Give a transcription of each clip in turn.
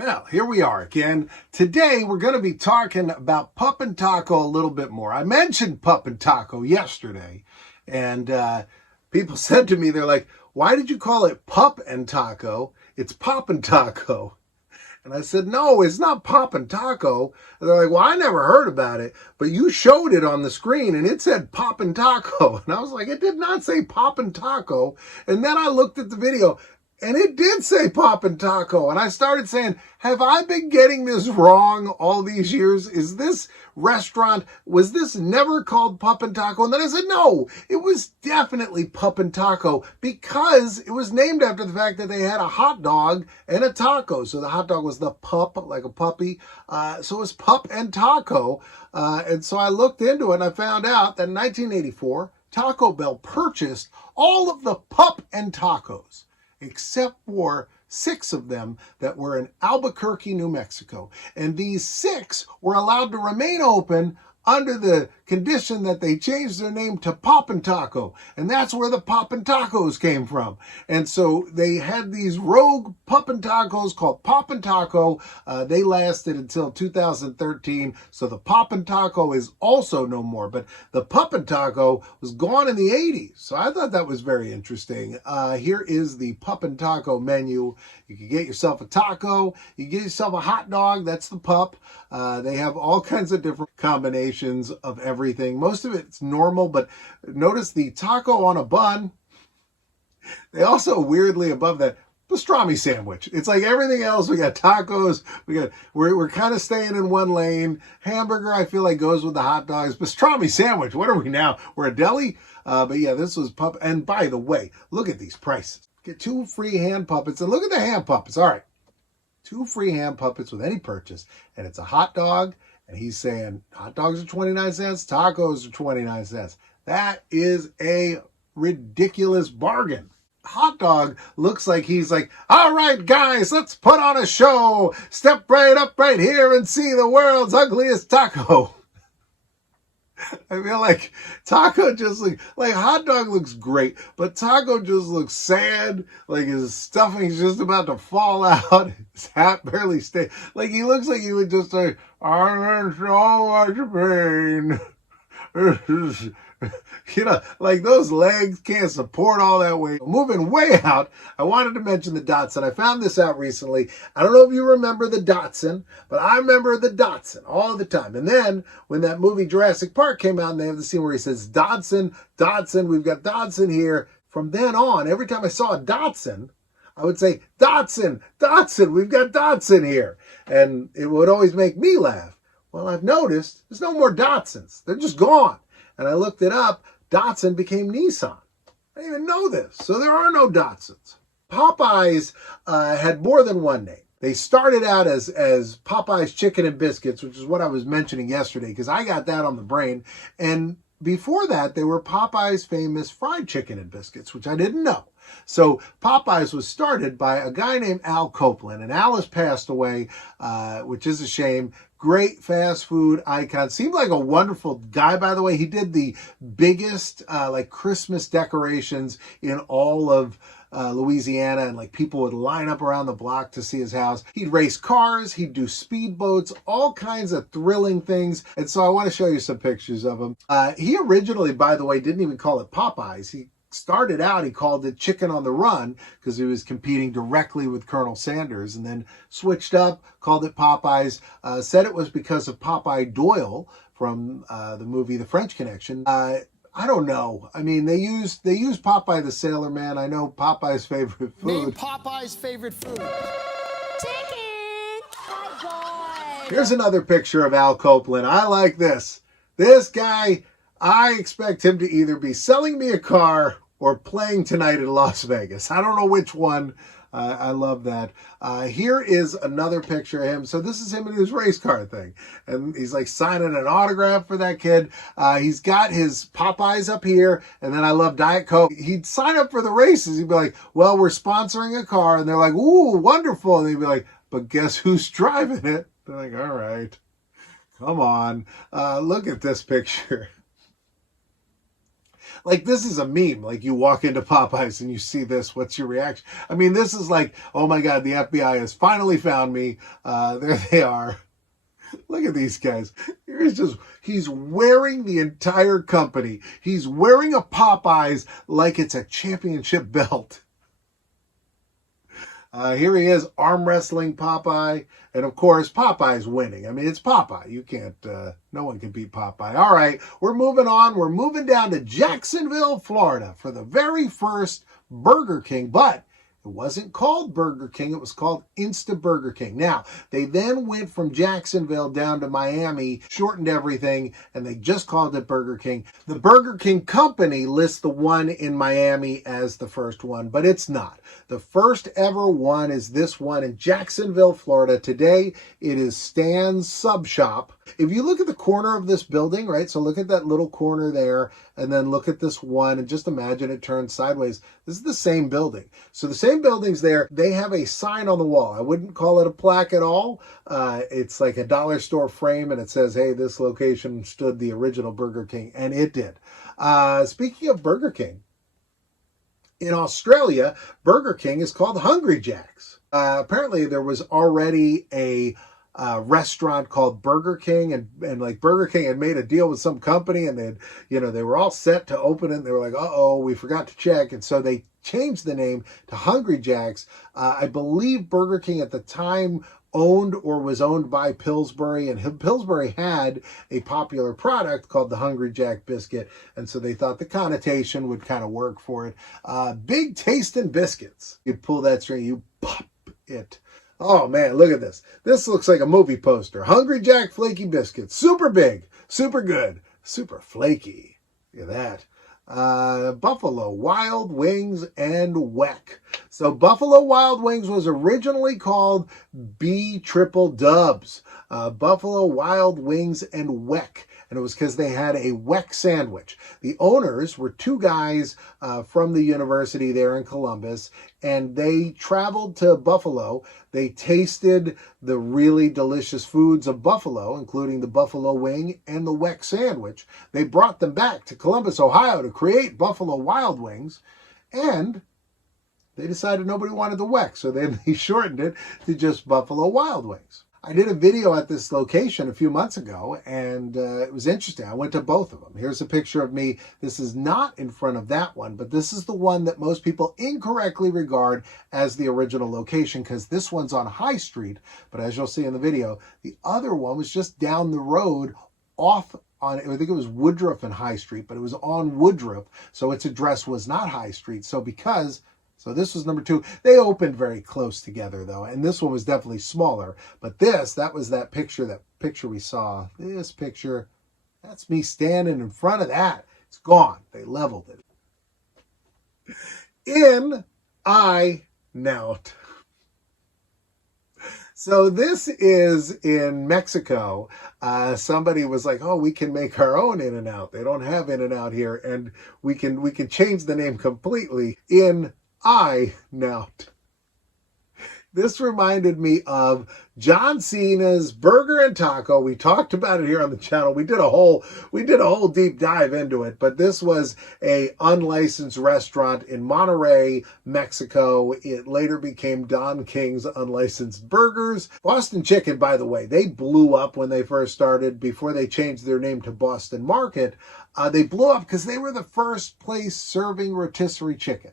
Well, here we are again. Today, we're going to be talking about Pup and Taco a little bit more. I mentioned Pup and Taco yesterday, and people said to me, they're like, why did you call it Pup and Taco? It's Pop and Taco. And I said, no, it's not Pop and Taco. And they're like, well, I never heard about it, but you showed it on the screen and it said Pop and Taco. And I was like, it did not say Pop and Taco. And then I looked at the video and it did say Pop and Taco. And I started saying, have I been getting this wrong all these years? Is this restaurant, was this never called Pup and Taco? And then I said, no, it was definitely Pup and Taco because it was named after the fact that they had a hot dog and a taco. So the hot dog was the pup, like a puppy. So it was Pup and Taco. And so I looked into it and I found out that in 1984, Taco Bell purchased all of the Pup and Tacos, except for 6 of them that were in Albuquerque, New Mexico. And these 6 were allowed to remain open under the condition that they changed their name to Pop and Taco. And that's where the Pop and Tacos came from. And so they had these rogue Pup and Tacos called Pop and Taco. They lasted until 2013. So the Pop and Taco is also no more. But the Pup and Taco was gone in the 80s. So I thought that was very interesting. Here is the Pup and Taco menu. You can get yourself a taco. You can get yourself a hot dog. That's the pup. They have all kinds of different combinations of everything. Most of it's normal, but notice the taco on a bun. They also weirdly above that pastrami sandwich. It's like everything else. We got tacos. We're kind of staying in one lane. Hamburger, I feel like, goes with the hot dogs. Pastrami sandwich. What are we now? We're a deli. But yeah, this was pup. And by the way, look at these prices. Get 2 free hand puppets. And look at the hand puppets. All right. 2 free hand puppets with any purchase. And it's a hot dog. And he's saying hot dogs are 29 cents. Tacos are 29 cents. That is a ridiculous bargain. Hot dog looks like he's like, all right, guys, let's put on a show. Step right up right here and see the world's ugliest taco. I feel like taco just like hot dog looks great, but taco just looks sad. Like his stuffing's just about to fall out. His hat barely stays. Like he looks like he would just say, I'm in so much pain. You know, like those legs can't support all that weight. Moving way out, I wanted to mention the Datsun. I found this out recently. I don't know if you remember the Datsun, but I remember the Datsun all the time. And then when that movie Jurassic Park came out and they have the scene where he says, Dodson, Dodson, we've got Dodson here. From then on, every time I saw a Datsun, I would say, Dodson, Dodson, we've got Dodson here. And it would always make me laugh. Well, I've noticed there's no more Datsuns. They're just gone. And I looked it up. Datsun became Nissan. I didn't even know this. So there are no Datsuns. Popeyes had more than one name. They started out as Popeyes Chicken and Biscuits, which is what I was mentioning yesterday because I got that on the brain. And before that, they were Popeyes Famous Fried Chicken and Biscuits, which I didn't know. So Popeyes was started by a guy named Al Copeland, and Al has passed away, which is a shame. Great fast food icon. Seemed like a wonderful guy, by the way. He did the biggest like Christmas decorations in all of Louisiana, and like people would line up around the block to see his house. He'd race cars, he'd do speedboats, all kinds of thrilling things. And so I want to show you some pictures of him. He originally, by the way, didn't even call it Popeyes. He started out, he called it Chicken on the Run because he was competing directly with Colonel Sanders, and then switched up, called it Popeyes, said it was because of Popeye Doyle from the movie The French Connection. I don't know. I mean, they use Popeye the Sailor Man. I know Popeye's favorite food. Name Popeye's favorite food. Chicken! Oh, God. Here's another picture of Al Copeland. I like this. This guy, I expect him to either be selling me a car or playing tonight in Las Vegas. I don't know which one. I love that. Here is another picture of him. So this is him in his race car thing. And he's like signing an autograph for that kid. He's got his Popeyes up here. And then I love Diet Coke. He'd sign up for the races. He'd be like, well, we're sponsoring a car. And they're like, ooh, wonderful. And he'd be like, but guess who's driving it? They're like, all right, come on. Look at this picture. Like, this is a meme. Like, you walk into Popeyes and you see this. What's your reaction? I mean, this is like, oh my God, the FBI has finally found me. There they are. Look at these guys. He's wearing the entire company. He's wearing a Popeyes like it's a championship belt. Here he is, arm wrestling Popeye. And of course, Popeye's winning. I mean, it's Popeye. You can't, no one can beat Popeye. All right, we're moving on. We're moving down to Jacksonville, Florida for the very first Burger King. But it wasn't called Burger King. It was called Insta Burger King. Now, they then went from Jacksonville down to Miami, shortened everything, and they just called it Burger King. The Burger King company lists the one in Miami as the first one, but it's not. The first ever one is this one in Jacksonville, Florida. Today, it is Stan's Sub Shop. If you look at the corner of this building, right, so look at that little corner there, and then look at this one, and just imagine it turns sideways. This is the same building. So the same building's there. They have a sign on the wall. I wouldn't call it a plaque at all. It's like a dollar store frame, and it says, hey, this location stood the original Burger King, and it did. Speaking of Burger King, in Australia, Burger King is called Hungry Jack's. Apparently, there was already a restaurant called Burger King, and like Burger King had made a deal with some company, and they were all set to open it. And they were like, uh-oh, we forgot to check. And so they changed the name to Hungry Jack's. I believe Burger King at the time owned or was owned by Pillsbury, and Pillsbury had a popular product called the Hungry Jack biscuit, and so they thought the connotation would kind of work for it. Big tasting biscuits. You pull that string, you pop it. Oh man, look at this. This looks like a movie poster. Hungry Jack flaky biscuits. Super big, super good, super flaky. Look at that. Buffalo Wild Wings and Weck. So Buffalo Wild Wings was originally called B Triple Dubs. Buffalo Wild Wings and Weck. And it was because they had a Weck sandwich. The owners were two guys from the university there in Columbus, and they traveled to Buffalo. They tasted the really delicious foods of Buffalo, including the buffalo wing and the Weck sandwich. They brought them back to Columbus, Ohio to create Buffalo Wild Wings, and they decided nobody wanted the Weck, so then they shortened it to just Buffalo Wild Wings. I did a video at this location a few months ago, and it was interesting. I went to both of them. Here's a picture of me. This is not in front of that one, but this is the one that most people incorrectly regard as the original location, because this one's on High Street, but as you'll see in the video, the other one was just down the road off on, I think it was Woodruff and High Street, but it was on Woodruff, so its address was not High Street. So this was number two. They opened very close together, though, and this one was definitely smaller. But that was that picture we saw. This picture, that's me standing in front of that. It's gone. They leveled it. In, I, Nout. So this is in Mexico. Somebody was like, oh, we can make our own In-N-Out. They don't have In-N-Out here, and we can change the name completely. In, I, Nout. This reminded me of John Cena's Burger and Taco. We talked about it here on the channel. We did a whole deep dive into it, but this was a unlicensed restaurant in Monterrey, Mexico. It later became Don King's Unlicensed Burgers. Boston Chicken, by the way, they blew up when they first started before they changed their name to Boston Market. They blew up because they were the first place serving rotisserie chicken.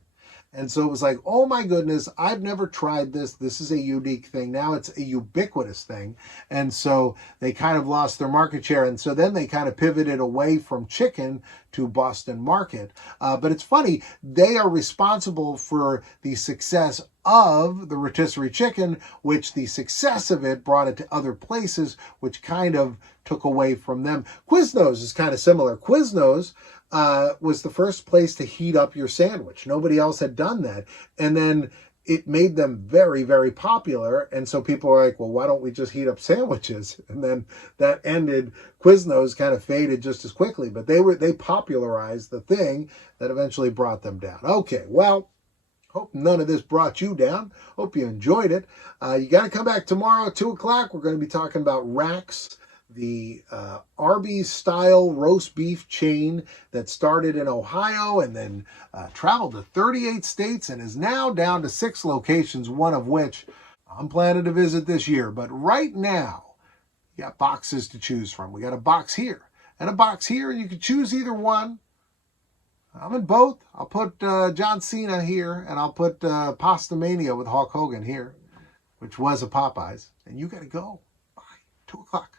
And so it was like, oh my goodness, I've never tried this. This is a unique thing. Now it's a ubiquitous thing. And so they kind of lost their market share. And so then they kind of pivoted away from chicken to Boston Market. But it's funny, they are responsible for the success of the rotisserie chicken, which the success of it brought it to other places, which kind of took away from them. Quiznos is kind of similar. Quiznos was the first place to heat up your sandwich. Nobody else had done that. And then it made them very, very popular. And so people were like, well, why don't we just heat up sandwiches? And then that ended. Quiznos kind of faded just as quickly, but they popularized the thing that eventually brought them down. Okay, well, hope none of this brought you down. Hope you enjoyed it. You got to come back tomorrow at 2 o'clock. We're going to be talking about racks. the Arby's style roast beef chain that started in Ohio and then traveled to 38 states and is now down to 6 locations, one of which I'm planning to visit this year. But right now, you got boxes to choose from. We got a box here and a box here, and you can choose either one. I'm in both. I'll put John Cena here, and I'll put Pasta Mania with Hulk Hogan here, which was a Popeyes. And you got to go by 2 o'clock.